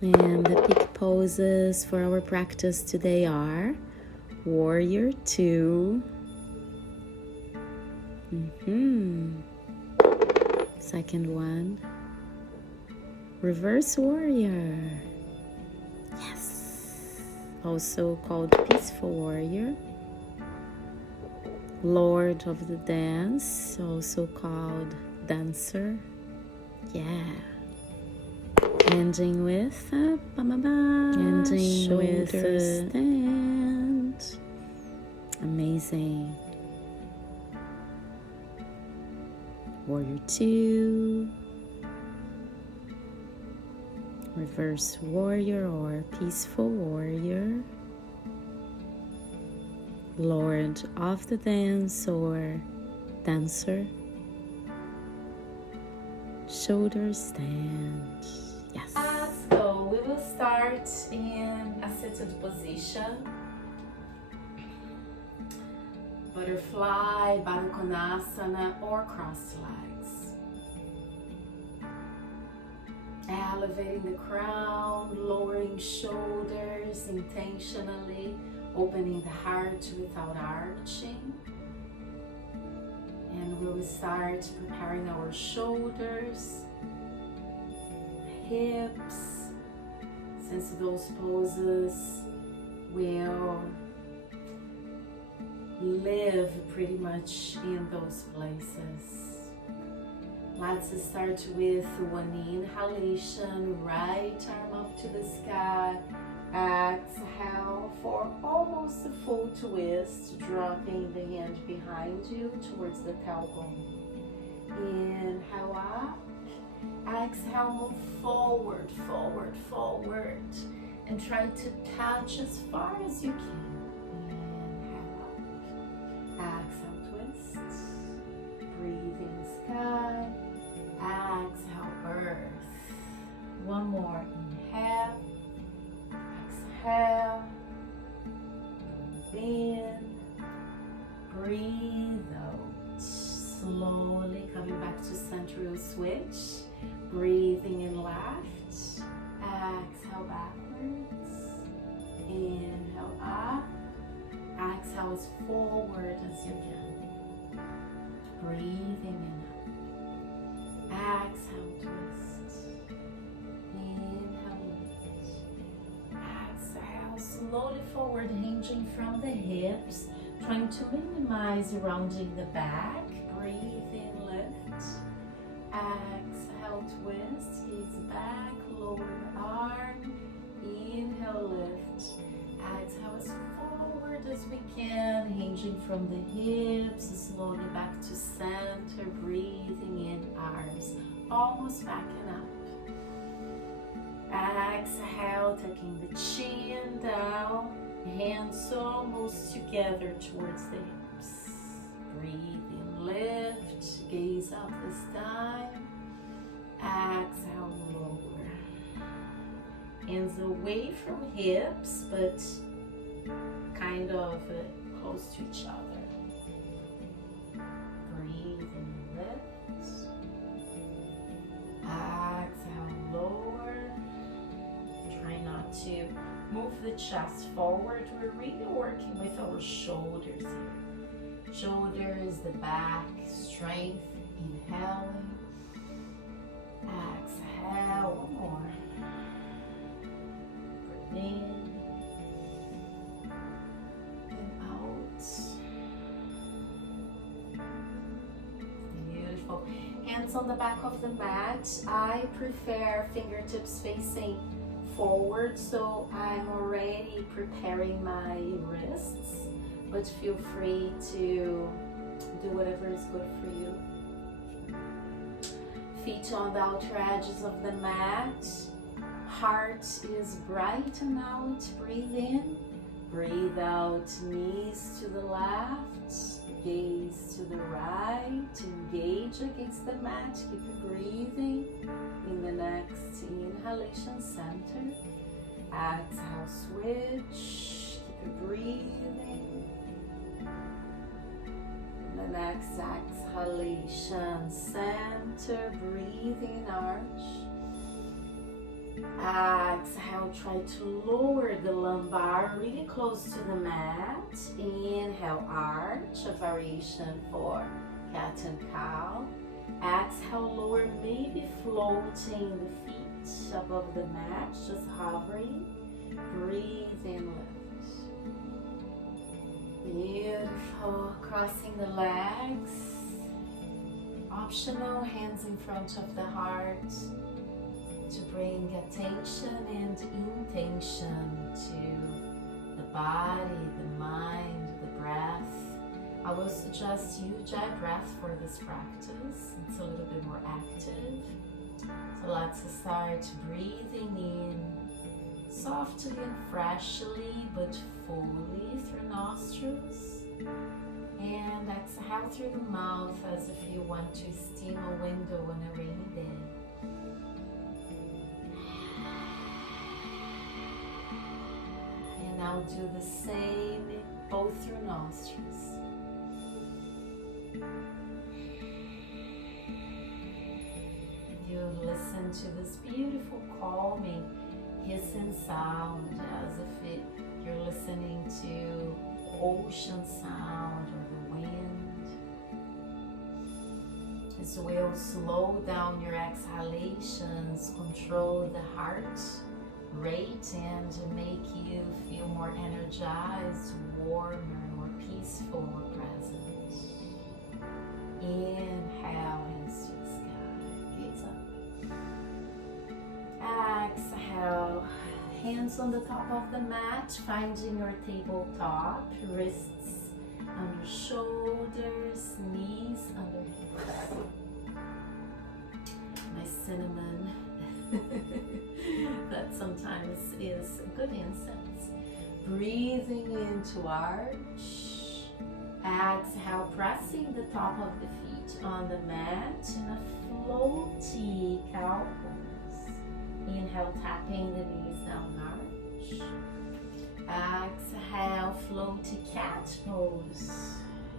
And the peak poses for our practice today are Warrior 2. Second one, Reverse Warrior. Yes. Also called Peaceful Warrior. Lord of the Dance, also called Dancer. Yeah. Ending with shoulder stand. Amazing. Warrior 2. Reverse Warrior or Peaceful Warrior. Lord of the Dance or Dancer. Shoulder stand. Yes. So we will start in a seated position. Butterfly, Baddha Konasana, or crossed legs. Elevating the crown, lowering shoulders intentionally, opening the heart without arching. And we will start preparing our shoulders, hips, since those poses will live pretty much in those places. Let's start with one inhalation, right arm up to the sky. Exhale for almost a full twist, dropping the hand behind you towards the tailbone. Inhale up. Exhale, move forward, forward, forward, and try to touch as far as you can. Exhale, twist. Breathe in sky. Exhale, earth. One more. Inhale. Exhale. Breathe in. Breathe out. Slowly coming back to center, you'll switch. Breathing in left. Exhale backwards. Inhale up. Exhale as forward as you can. Breathing in. Exhale, twist. Inhale, lift. Exhale, slowly forward, hinging from the hips, trying to minimize rounding the back. Breathe in, lift. Exhale, twist, gaze back, lower arm. Inhale, lift. Exhale as forward as we can, hinging from the hips, slowly back to center, breathing in, arms almost backing up. Exhale, tucking the chin down, hands almost together towards the hips. Breathing, lift, gaze up this time. Exhale, lower. Hands away from hips, but kind of close to each other. Breathe and lift. Exhale, lower. Try not to move the chest forward. We're really working with our shoulders here. Shoulders, the back, strength. Inhaling. Exhale, one more. In and out. Beautiful. Hands on the back of the mat. I prefer fingertips facing forward, so I'm already preparing my wrists, but feel free to do whatever is good for you. Feet on the outer edges of the mat. Heart is bright and out. Breathe in. Breathe out. Knees to the left. Gaze to the right. Engage against the mat. Keep it breathing. In the next inhalation, center. Exhale, switch. Keep it breathing. In the next exhalation, center. Breathing, arch. Exhale, try to lower the lumbar really close to the mat. Inhale, arch, a variation for cat and cow. Exhale, lower, maybe floating the feet above the mat, just hovering. Breathe in, lift. Beautiful, crossing the legs. Optional, hands in front of the heart to bring attention and intention to the body, the mind, the breath. I will suggest you jet breath for this practice. It's a little bit more active. So let's start breathing in softly and freshly, but fully through nostrils. And exhale through the mouth as if you want to steam a window on a rainy day. And now do the same, both through nostrils. You listen to this beautiful calming hissing sound as if you're listening to ocean sound or the wind. This will slow down your exhalations, control the heart rate, and make you feel more energized, warmer, more peaceful, more present. Inhale, hands to the sky, gaze up. Exhale, hands on the top of the mat, finding your tabletop, wrists under shoulders, knees under hips. My cinnamon, that sometimes is good incense. Breathing into arch. Exhale, pressing the top of the feet on the mat in a floaty cow pose. Inhale, tapping the knees down, arch. Exhale, floaty cat pose.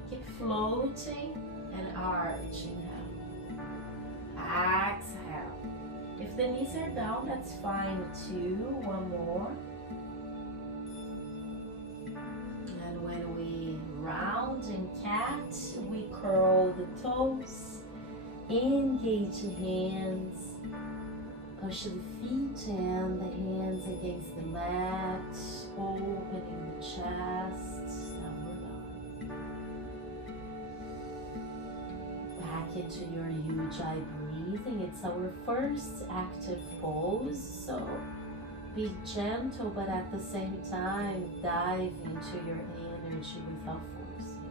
Keep floating and arch. Inhale. Exhale. If the knees are down, that's fine too. One more. And when we round in cat, we curl the toes, engage the hands, push the feet and the hands against the mat, opening the chest, downward dog. Back into your Ujjayi breathing. It's our first active pose, so be gentle, but at the same time, dive into your energy without forcing.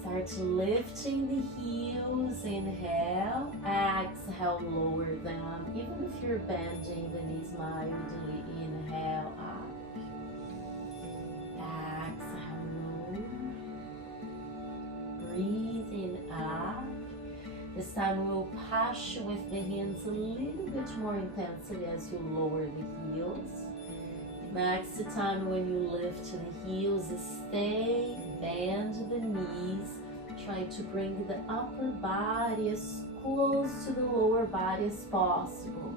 Start lifting the heels, inhale, exhale, lower them. Even if you're bending the knees mildly, inhale up, exhale, lower, breathe in up. This time we'll push with the hands a little bit more intensely as you lower the heels. Next time when you lift the heels, stay, bend the knees. Try to bring the upper body as close to the lower body as possible.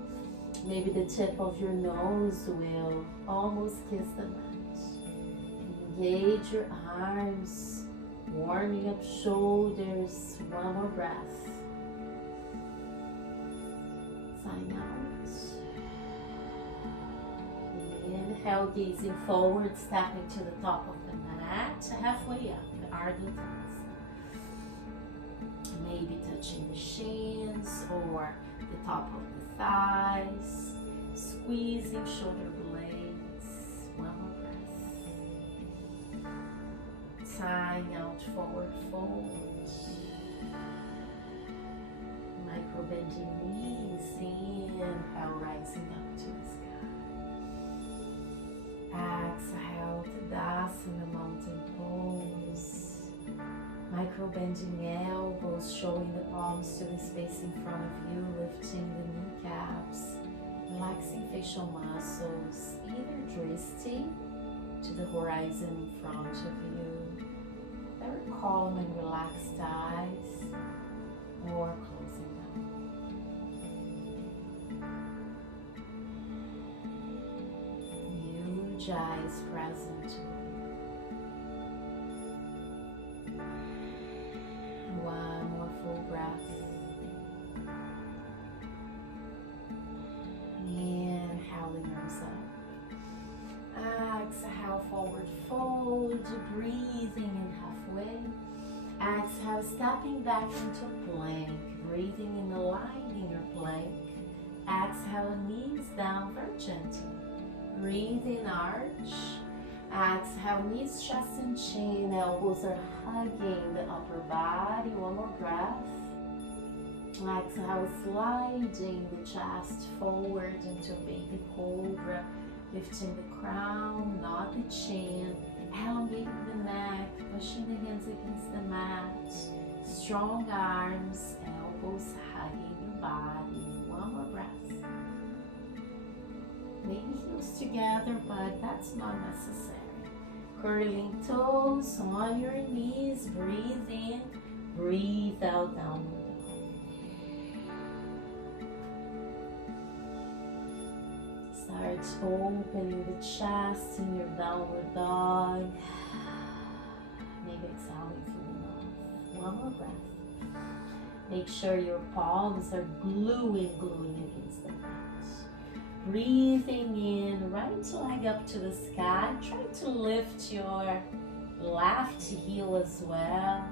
Maybe the tip of your nose will almost kiss the mat. Engage your arms, warming up shoulders. One more breath. Sign out. Inhale, gazing forward, stepping to the top of the mat, halfway up, Ardha Uttanasana. Maybe touching the shins or the top of the thighs, squeezing shoulder blades. One more breath. Sign out, forward fold. Micro bending knees, inhale, rising up to the sky. Exhale, Tadasana, mountain pose. Micro bending elbows, showing the palms to the space in front of you, lifting the kneecaps, relaxing facial muscles, either drifting to the horizon in front of you, very calm and relaxed eyes, or closing them. Ujjayi is present to you. One more full breath. Inhaling arms up. Exhale, forward fold, breathing in halfway. Exhale, stepping back into plank, breathing in, aligning your plank. Exhale, knees down, very gentle. Breathe in, arch. Exhale, knees, chest and chin, elbows are hugging the upper body. One more breath. Exhale, sliding the chest forward into baby cobra, lifting the crown, not the chin, elongating the neck, pushing the hands against the mat, strong arms, elbows hugging your body. One more breath. Maybe heels together, but that's not necessary. Curling toes on your knees, breathe in, breathe out, downward dog. Start opening the chest in your downward dog. Maybe exhaling through the mouth. One more breath. Make sure your palms are gluing against the mat. Breathing in, right leg up to the sky. Try to lift your left heel as well.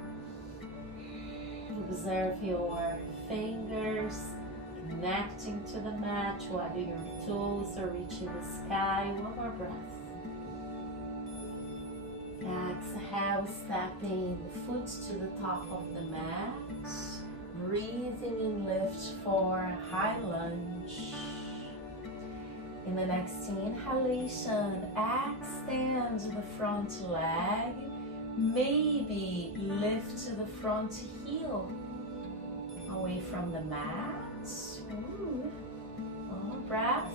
Observe your fingers connecting to the mat, whether your toes are reaching the sky. One more breath. Exhale, stepping the foot to the top of the mat. Breathing in, lift for high lunge. In the next inhalation, extend the front leg. Maybe lift the front heel away from the mat. Ooh. One more breath.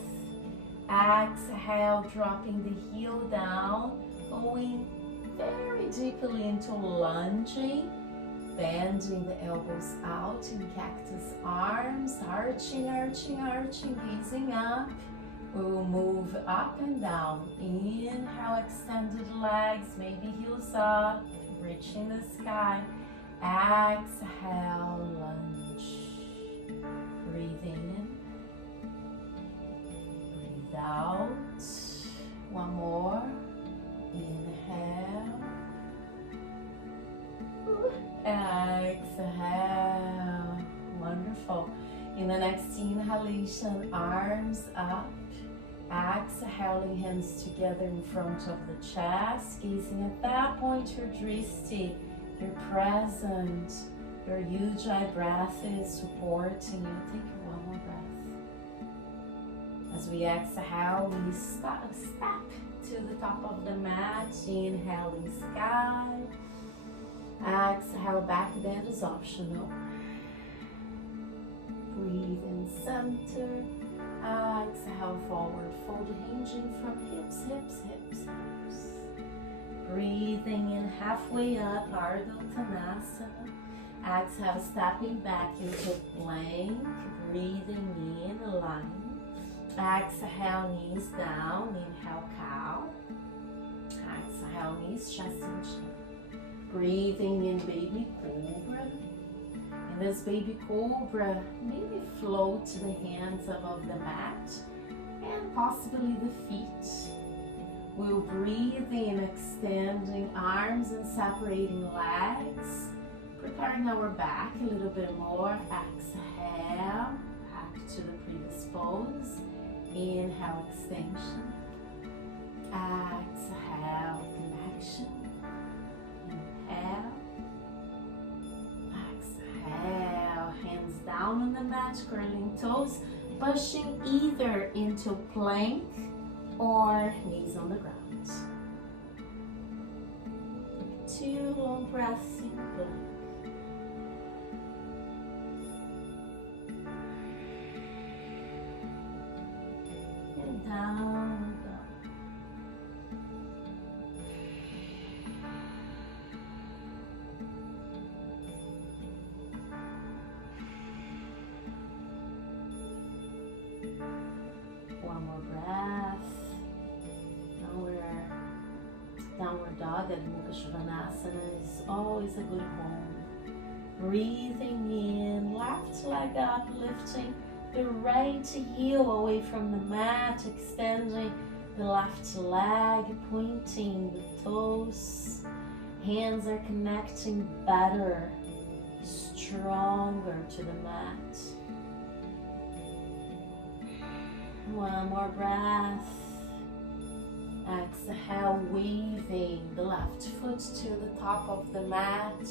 Exhale, dropping the heel down, going very deeply into lunging, bending the elbows out in cactus arms, arching, gazing up. We will move up and down. Inhale, extended legs, maybe heels up, reaching the sky. Exhale, lunge. Breathe in, breathe out. One more. Inhale. Exhale. Wonderful. In the next inhalation, arms up. Exhaling, hands together in front of the chest. Gazing at that point, your drishti, you're present. Your Ujjayi breath is supporting you. Take one more breath. As we exhale, we step to the top of the mat. Inhaling, sky. Exhale, back bend is optional. Breathe in, center. Exhale, forward fold, hinging from hips. Breathing in halfway up, Ardha Uttanasana. Exhale, stepping back into plank. Breathing in, align. Exhale, knees down. Inhale, cow. Exhale, knees, chest and chin. Breathing in, baby cobra. In this baby cobra, maybe float the hands above the mat and possibly the feet. We'll breathe in, extending arms and separating legs. Preparing our back a little bit more. Exhale, back to the previous pose. Inhale, extension. Exhale, connection. Inhale. Exhale, hands down on the mat, curling toes, pushing either into plank or knees on the ground. Take 2 long breaths in plank. And down, down. One more breath. Our downward dog at Vinyasa is always a good home. Breathing in, left leg up, lifting the right heel away from the mat, extending the left leg, pointing the toes. Hands are connecting better, stronger to the mat. One more breath. Exhale, waving the left foot to the top of the mat,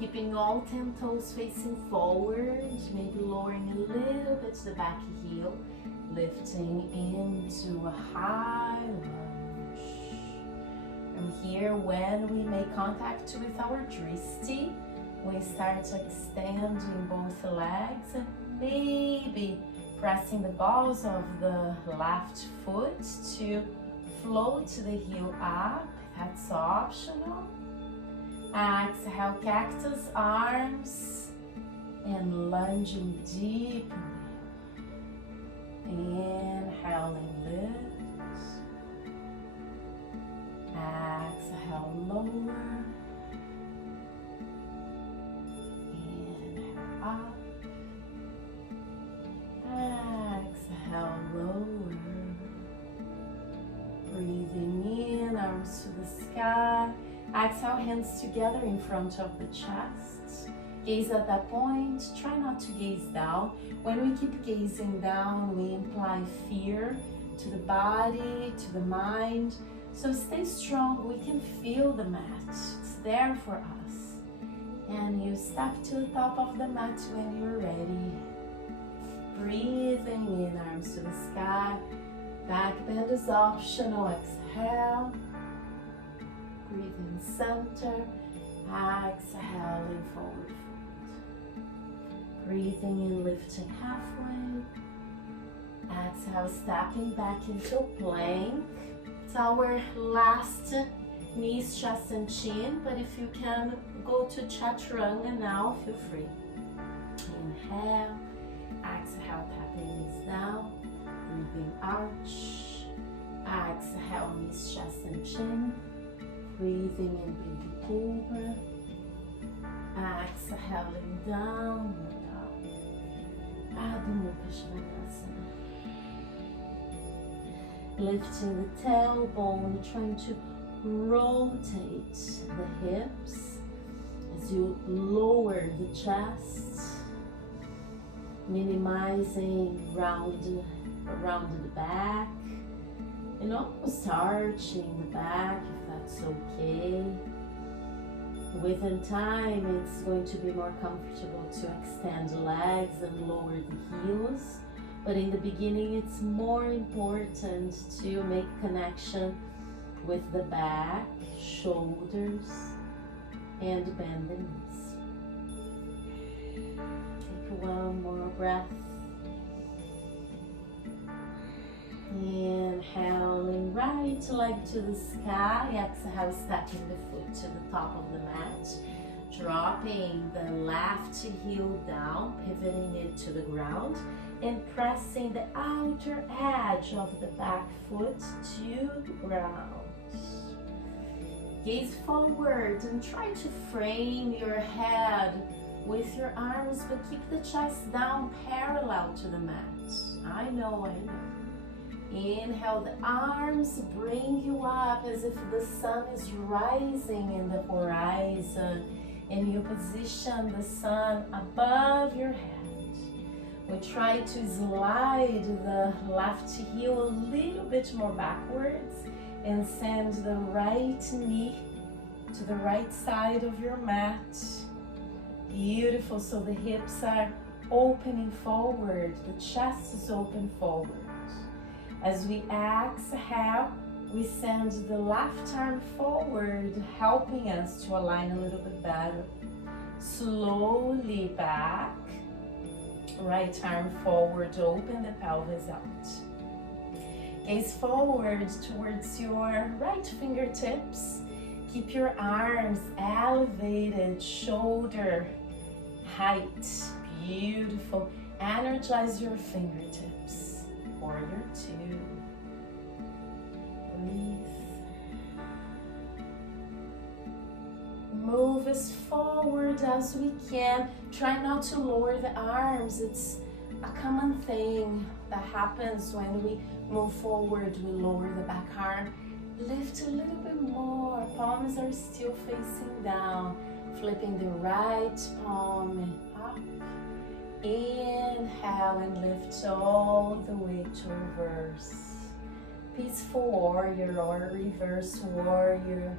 keeping all 10 toes facing forward, maybe lowering a little bit the back heel, lifting into a high lunge. From here, when we make contact with our dristi, we start extending both legs and maybe pressing the balls of the left foot to float the heel up. That's optional. Exhale, cactus arms and lunging deeply. Inhaling, lift. Exhale, lower. Inhale, up. Exhale, lower. Breathing in, arms to the sky. Exhale, hands together in front of the chest. Gaze at that point. Try not to gaze down. When we keep gazing down, we imply fear to the body, to the mind. So stay strong. We can feel the mat. It's there for us. And you step to the top of the mat when you're ready. Breathing in, arms to the sky. Back bend is optional. Exhale. Breathe in center. Exhaling, forward fold. Breathing in, lifting halfway. Exhale, stepping back into plank. It's our last knees, chest, and chin. But if you can go to chaturanga now, feel free. Inhale. Exhale, tapping knees down. Breathing arch. Exhale, knees, chest, and chin. Breathing in, baby cobra. Exhaling, downward dog. Adho Mukha Svanasana. Lifting the tailbone, trying to rotate the hips as you lower the chest. Minimizing round the back and almost arching the back if that's okay. Within time, it's going to be more comfortable to extend the legs and lower the heels. But in the beginning, it's more important to make connection with the back, shoulders, and bend the knees. Take one more breath. Inhaling, right leg to the sky. Exhale, stepping the foot to the top of the mat. Dropping the left heel down, pivoting it to the ground, and pressing the outer edge of the back foot to the ground. Gaze forward and try to frame your head with your arms, but keep the chest down parallel to the mat. I know. Inhale, the arms bring you up as if the sun is rising in the horizon, and you position the sun above your head. We try to slide the left heel a little bit more backwards and send the right knee to the right side of your mat. Beautiful, so the hips are opening forward, the chest is open forward. As we exhale, we send the left arm forward, helping us to align a little bit better. Slowly back, right arm forward, open the pelvis out. Gaze forward towards your right fingertips. Keep your arms elevated, shoulder height. Beautiful. Energize your fingertips. Warrior two. Breathe. move as forward as we can. Try not to lower the arms. It's a common thing that happens when we move forward. We lower the back arm. Lift a little bit more. Palms are still facing down. Flipping the right palm up. Inhale and lift all the way to reverse. Peaceful warrior or reverse warrior.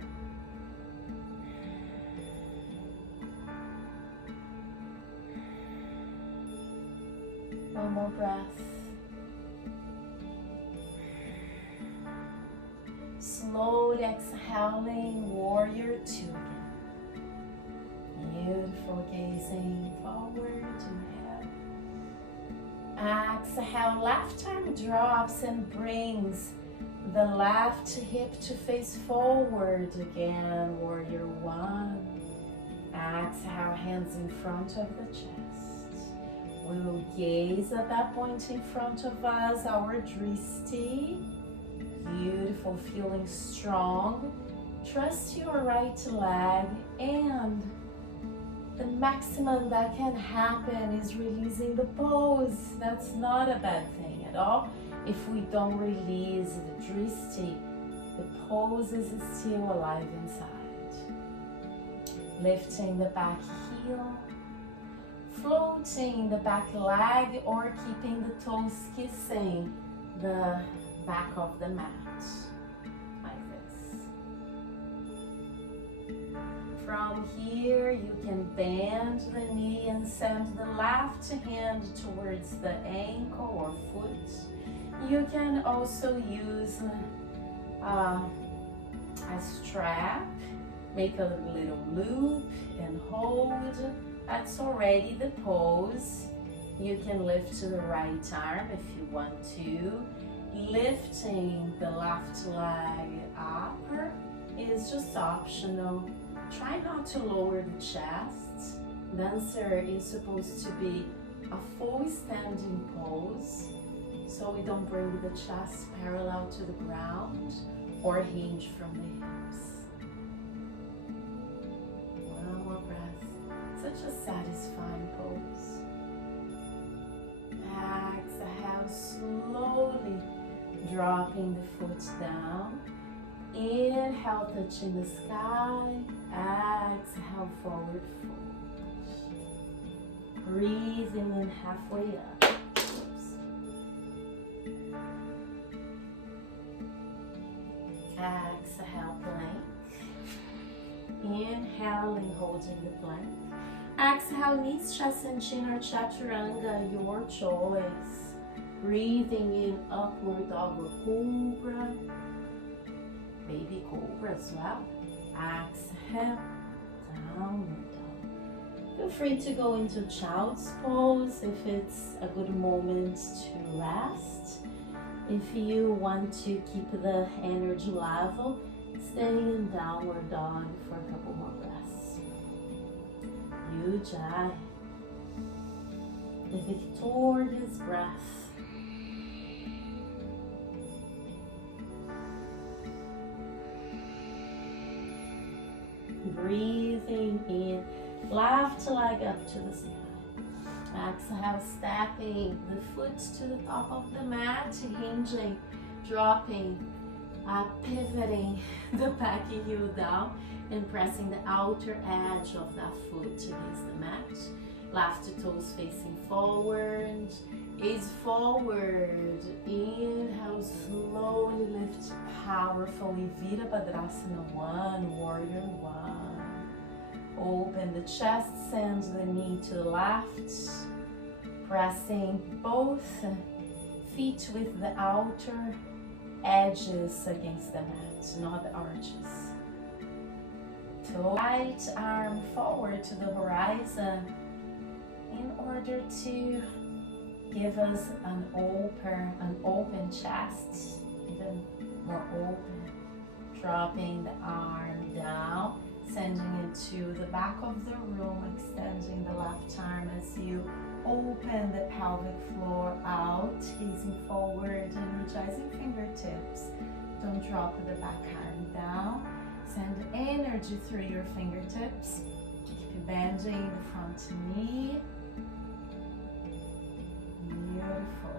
One more breath. Slowly exhaling, warrior two again. Beautiful, gazing forward, inhale. Exhale, left arm drops and brings the left hip to face forward again, warrior one. Exhale, hands in front of the chest. We will gaze at that point in front of us, our drishti. Beautiful, feeling strong. Trust your right leg, and the maximum that can happen is releasing the pose. That's not a bad thing at all. If we don't release the drishti, the pose is still alive inside. Lifting the back heel. Floating the back leg or keeping the toes kissing the back of the mat, like this. From here, you can bend the knee and send the left hand towards the ankle or foot. You can also use a strap, make a little loop and hold. That's already the pose. You can lift to the right arm if you want to. Lifting the left leg up is just optional. Try not to lower the chest. Dancer is supposed to be a full standing pose, so we don't bring the chest parallel to the ground or hinge from the hips. One more breath. Such a satisfying pose. Exhale, slowly dropping the foot down. Inhale, touching the sky. Exhale, forward fold. Breathing in halfway up. Exhale, plank. Inhaling, holding the plank. Exhale, knees, chest, and chin or chaturanga, your choice. Breathing in, upward dog or cobra. Baby cobra as well. Exhale, downward dog. Feel free to go into child's pose if it's a good moment to rest. If you want to keep the energy level, stay in downward dog for a couple more breaths. Ujjayi, the victorious breath. Breathing in, left leg up to the sky. Exhale, stepping the foot to the top of the mat, hinging, dropping, pivoting the back heel down and pressing the outer edge of that foot against the mat. Left toes facing forward, gaze forward. Inhale, slowly lift powerfully. Virabhadrasana 1, warrior 1. Open the chest, send the knee to the left. Pressing both feet with the outer edges against the mat, not the arches. Right arm forward to the horizon in order to give us an open chest, even more open. Dropping the arm down, sending it to the back of the room, extending the left arm as you open the pelvic floor out, gazing forward, energizing fingertips. Don't drop the back arm down. Send energy through your fingertips. bending the front knee. Beautiful.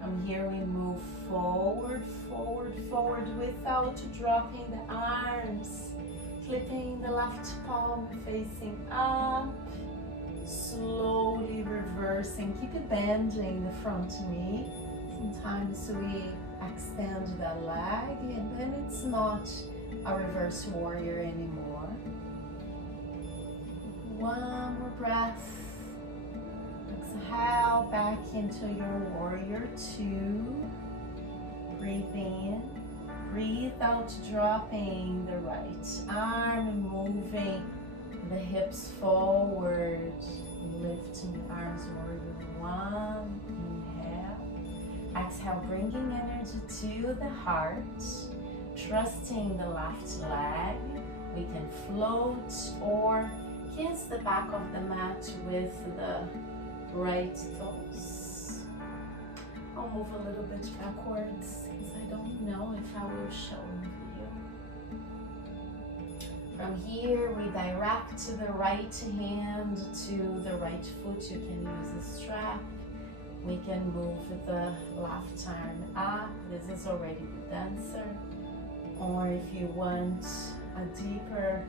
From here we move forward, forward, forward without dropping the arms. Flipping the left palm facing up. Slowly reversing. Keep it bending the front knee. Sometimes we extend the leg and then it's not a reverse warrior anymore. One more breath. Exhale back into your warrior two. Breathe in. Breathe out, dropping the right arm and moving the hips forward. Lifting the arms, warrior one. Inhale. Exhale, bringing energy to the heart. Trusting the left leg. We can float or kiss the back of the mat with the right toes. I'll move a little bit backwards because I don't know if I will show you. From here, we direct the right hand to the right foot. You can use a strap. We can move the left arm up. This is already the dancer. Or if you want a deeper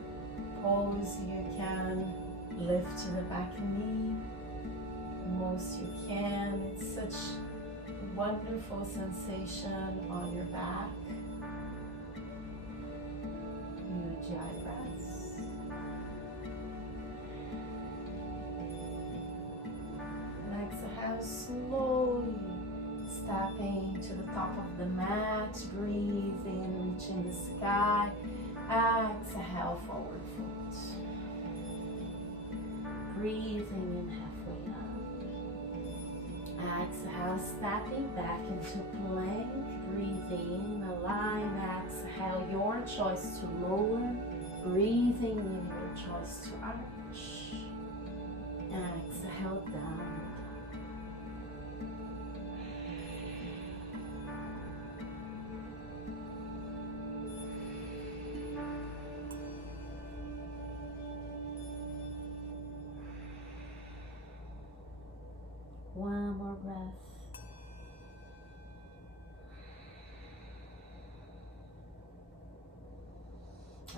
pose, you can lift the back knee. Most you can. It's such a wonderful sensation on your back. Ujjayi breaths. And exhale slowly, stepping to the top of the mat, breathing, reaching the sky. Exhale, forward fold. Breathing in halfway up. Exhale, stepping back into plank. Breathe in, align. Exhale, your choice to lower. Breathing in, your choice to arch. Exhale, down. One more breath.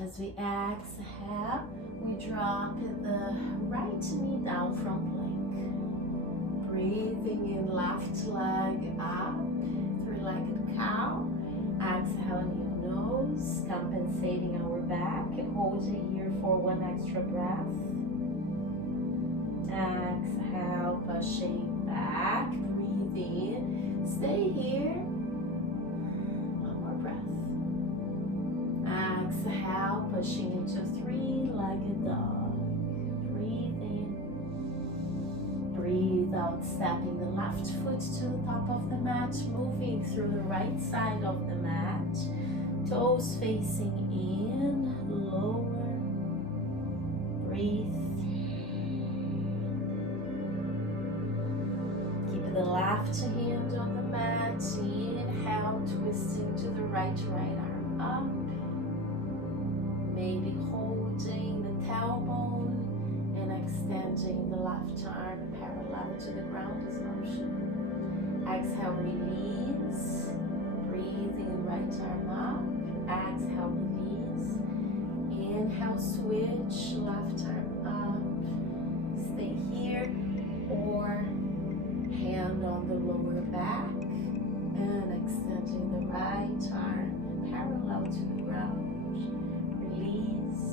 As we exhale, we drop the right knee down from plank. Breathing in, left leg up, three-legged cow. Exhale in your nose, compensating our back. Hold it here for one extra breath. Exhale, pushing back, breathe in, stay here, one more breath. Exhale, pushing into three-legged dog, breathe in, breathe out, stepping the left foot to the top of the mat, moving through the right side of the mat, toes facing in, lower, breathe. The left hand on the mat, inhale, twisting to the right arm up. Maybe holding the tailbone and extending the left arm parallel to the ground is an option. Exhale, release. Breathing, right arm up. Exhale, release. Inhale, switch, left arm up. Stay here or hand on the lower back and extending the right arm parallel to the ground. Release,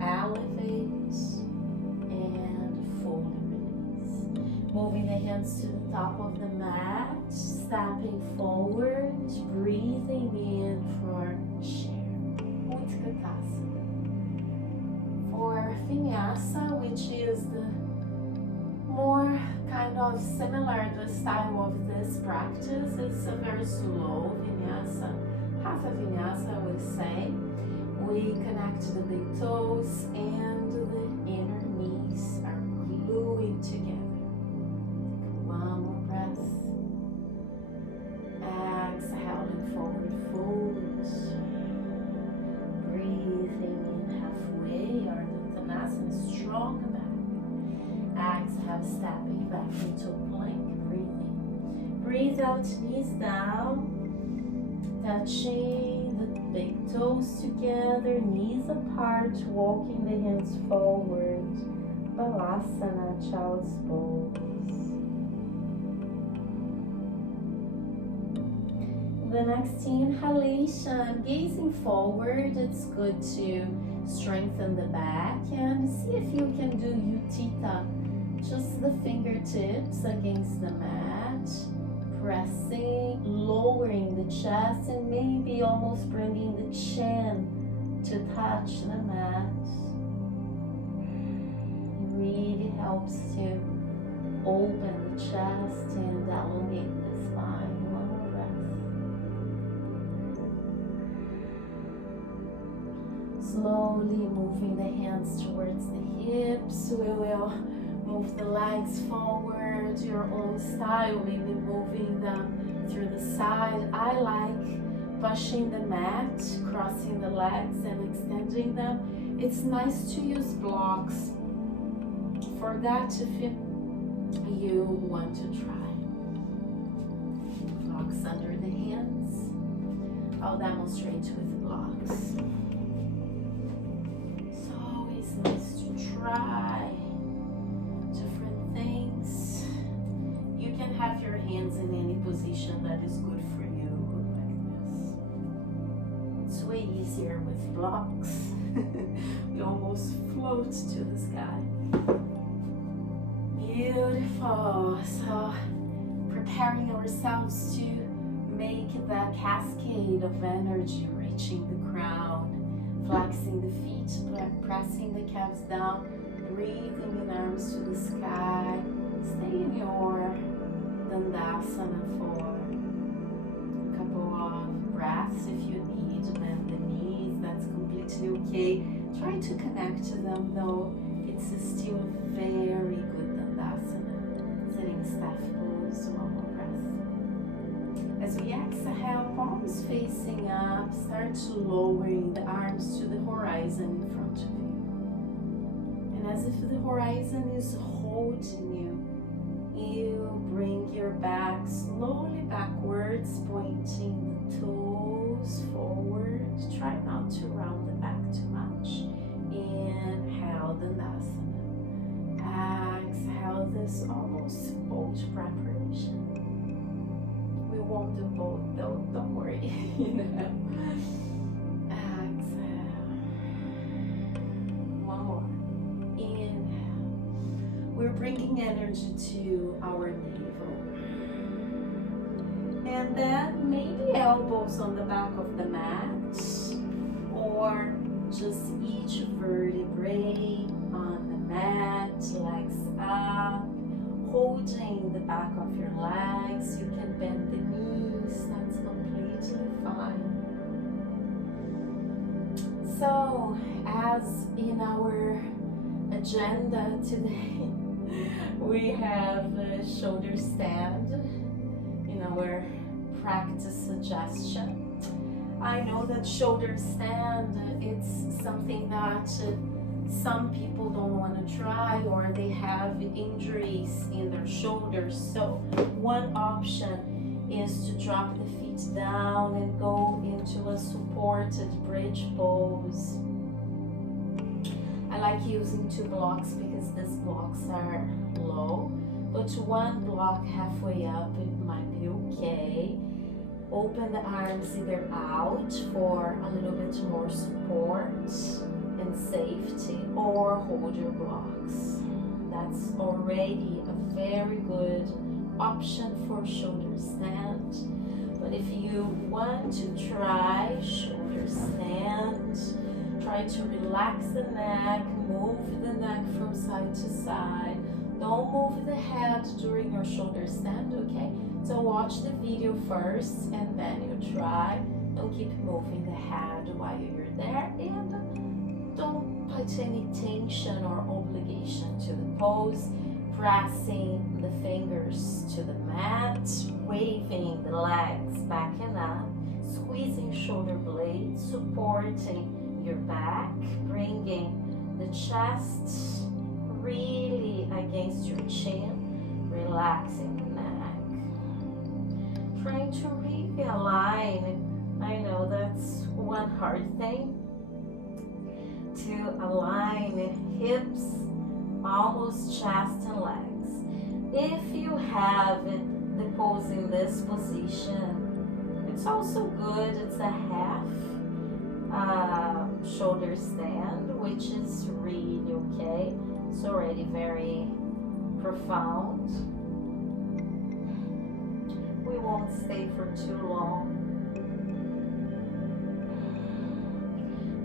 elevate, and fully release. Moving the hands to the top of the mat, stepping forward, breathing in for share. Utkatasana. For Vinyasa, which is the more kind of similar to the style of this practice, it's a very slow Vinyasa. Hatha Vinyasa, I would say. We connect the big toes and the inner knees are gluing together. One more breath. Exhaling forward fold. Breathing in halfway, our Uttanasana, strong out, knees down, touching the big toes together, knees apart, walking the hands forward. Balasana, child's pose. The next inhalation, gazing forward, it's good to strengthen the back and see if you can do Utthita, just the fingertips against the mat, pressing, lowering the chest and maybe almost bringing the chin to touch the mat. It really helps to open the chest and elongate the spine. One more breath. Slowly moving the hands towards the hips. We will move the legs forward, your own style, maybe moving them through the side. I like pushing the mat, crossing the legs and extending them. It's nice to use blocks for that if you want to try. Blocks under the hands. I'll demonstrate with blocks. It's always nice to try different things. You can have your hands in any position that is good for you, like this. It's way easier with blocks. We almost float to the sky. Beautiful. So preparing ourselves to make the cascade of energy reaching the crown, flexing the feet, pressing the calves down, breathing in arms to the sky. Stay in your Dandasana for a couple of breaths. If you need, bend the knees, that's completely okay. Try to connect to them though. It's still a very good Dandasana. Sitting staff pose, one more breath. As we exhale, palms facing up, start lowering the arms to the horizon in front of you. And as if the horizon is holding you, you bring your back slowly backwards, pointing the toes forward. Try not to round the back too much. Inhale, Dandasana. Exhale, this almost boat preparation. We won't do both though, don't worry. Exhale. One more. Inhale. We're bringing energy to our navel. And then maybe elbows on the back of the mat, or just each vertebrae on the mat, legs up, holding the back of your legs. You can bend the knees, that's completely fine. So, as in our agenda today, we have a shoulder stand in our practice suggestion. I know that shoulder stand, it's something that some people don't want to try, or they have injuries in their shoulders. So one option is to drop the feet down and go into a supported bridge pose. I like using 2 blocks because these blocks are low, but one block halfway up it might be okay. Open the arms either out for a little bit more support and safety, or hold your blocks. That's already a very good option for shoulder stand. But if you want to try shoulder stand, try to relax the neck, move the neck from side to side. Don't move the head during your shoulder stand, okay? So watch the video first and then you try. Don't keep moving the head while you're there, and don't put any tension or obligation to the pose. Pressing the fingers to the mat, waving the legs back and up, squeezing shoulder blades, supporting your back, bringing the chest really against your chin, relaxing the neck. Trying to realign. I know that's one hard thing. To align hips, almost chest and legs. If you have the pose in this position, it's also good. It's a half shoulder stand, which is really okay. It's already very profound. We won't stay for too long.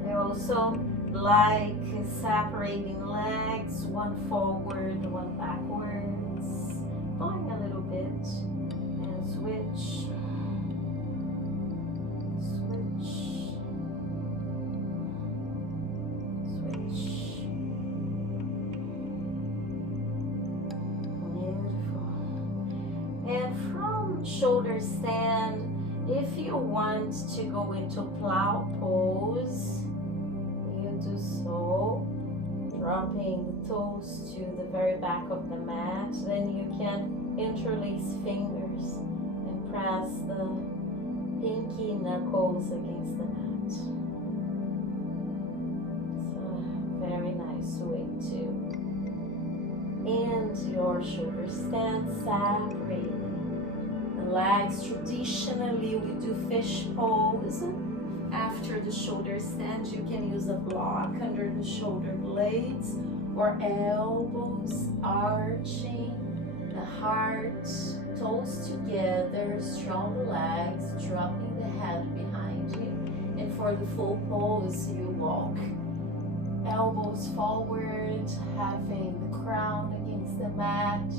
I also like separating legs, one forward, one backwards, going a little bit, and switch, switch, switch. Beautiful. And from shoulder stand, if you want to go into plow pose, do so, dropping the toes to the very back of the mat. Then you can interlace fingers and press the pinky knuckles against the mat. It's a very nice way to end your shoulder stand, separating the legs. Traditionally we do fish pose. After the shoulder stand, you can use a block under the shoulder blades or elbows arching, the heart, toes together, strong legs, dropping the head behind you. And for the full pose, you walk elbows forward, having the crown against the mat,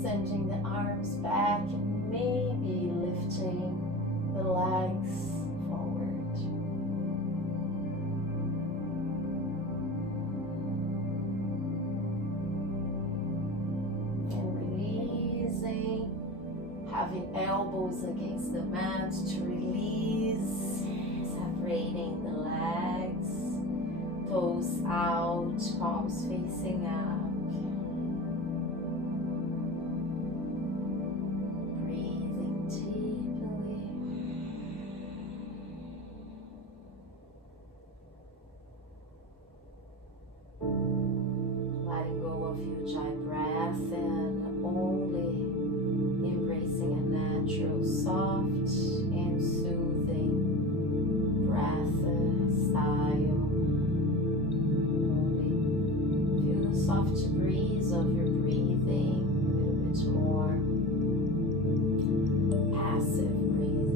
sending the arms back, and maybe lifting the legs forward. Having elbows against the mat to release, separating the legs, toes out, palms facing up. Breathing deeply. Letting go of ujjayi breath and only embracing a natural, soft and soothing breath style. Only feel the soft breeze of your breathing, a little bit more passive breathing.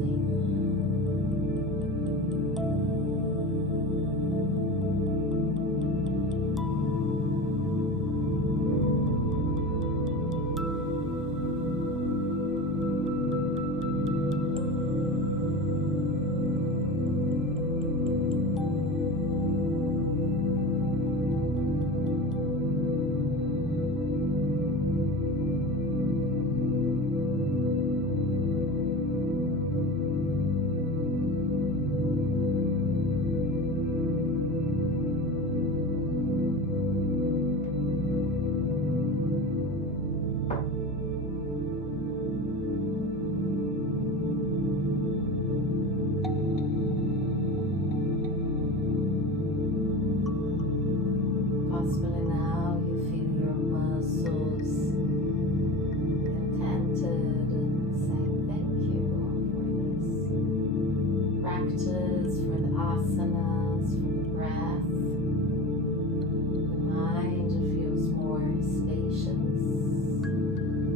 Possibly now you feel your muscles contented, saying thank you for this practice, for the asanas, for the breath. The mind feels more spacious,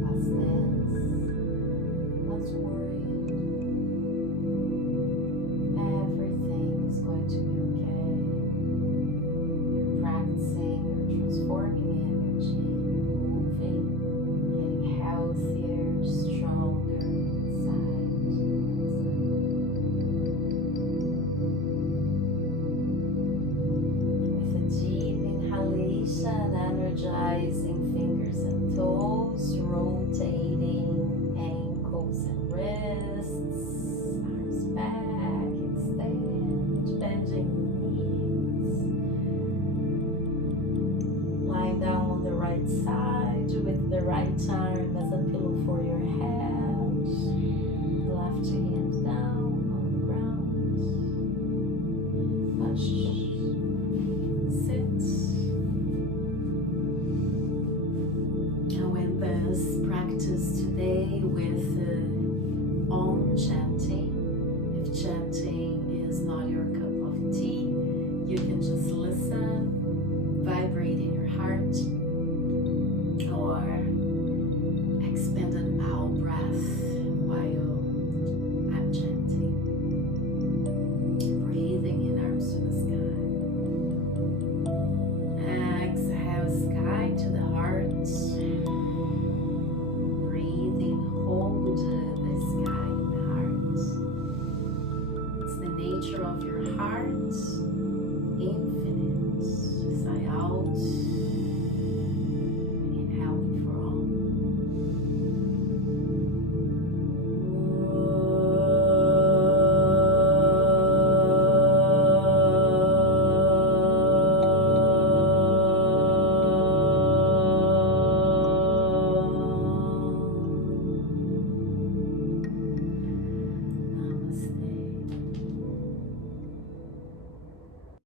less dense, less worried. Everything is going to be okay. Practicing, you're transforming energy, moving, getting healthier, stronger inside. of your heart.